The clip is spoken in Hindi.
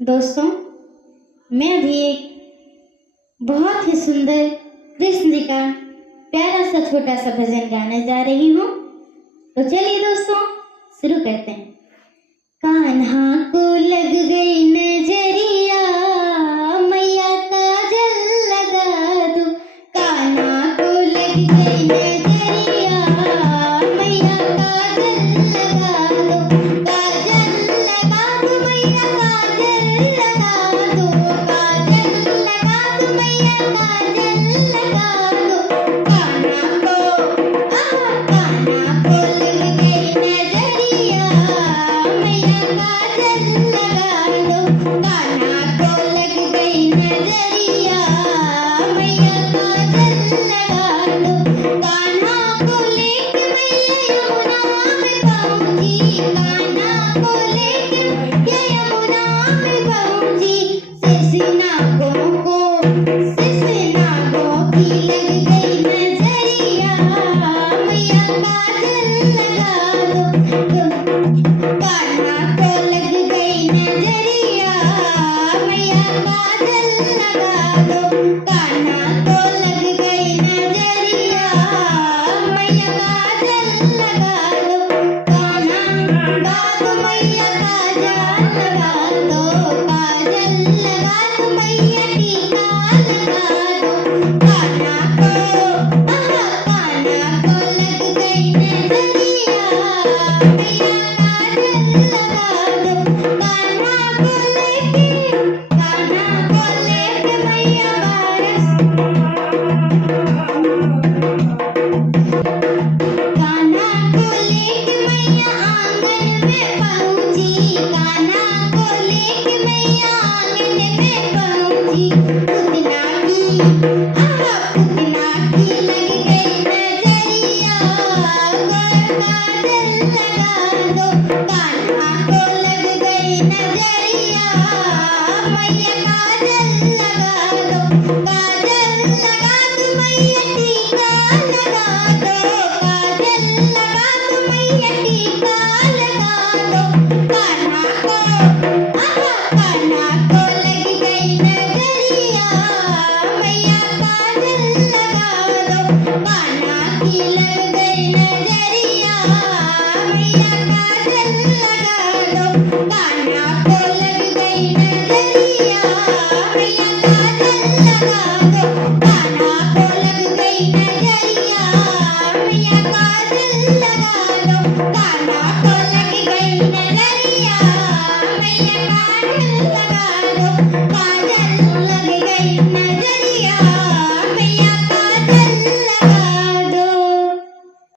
दोस्तों, मैं अभी एक बहुत ही सुंदर कृष्ण जी का प्यारा सा छोटा सा भजन गाने जा रही हूँ। तो चलिए दोस्तों, शुरू करते हैं। कान्हा को लग गई नजरिया, मैया काजल लगा दो। कान्हा को लग गई नजरिया, मैया काजल लगा दो। काजल लगा दो मैया, काजल लगा दो। काजल लगा दो मैया, काजल लगा दो। कान्हा को लग गई नजरिया, मैया काजल लगा दो। कान्हा को लग गई नजरिया, मैया काजल लगा दो। कान्हा को लेके मैया यमुना में पहुंची। कान्हा को लेके मैया यमुना में पहुंची। शेषनागों की लग गई नजरिया, मैया काजल लगा दो। कान्हा को लग गई नजरिया, मैया काजल लगा दो। कान्हा को लग गई नजरिया, मैया काजल लगा दो। कान्हा लगा दो मैया, काजल लगा दो। काजल लगा दो मैया, टीका लगा दो। कान्हा को लग गई नजरिया, मैया काजल लगा दो। कान्हा को लेके मैया बारस। कान्हा को लेके मैया आंगन में पहुंची। कान्हा को लेके मैया आंगन में पहुंची। पुतना की लग गई नजरिया, काजल लगा दो। कान्हा को लग गई नजरिया, मैया काजल लगा दो। काजल लगा दो मैया, टीका लगा दो। काजल लगा दो मैया, टीका लगा दो। कान्हा को लग गई नजरिया, मैया काजल लगा दो। कान्हा की लग गई नजरिया, मैया काजल लगा दो। कान्हा को लग गई नजरिया, मैया काजल लगा दो। कान्हा को लग गई नजरिया, मैया काजल लगा दो। कान्हा को लग गई नजरिया, मैया काजल लगा दो।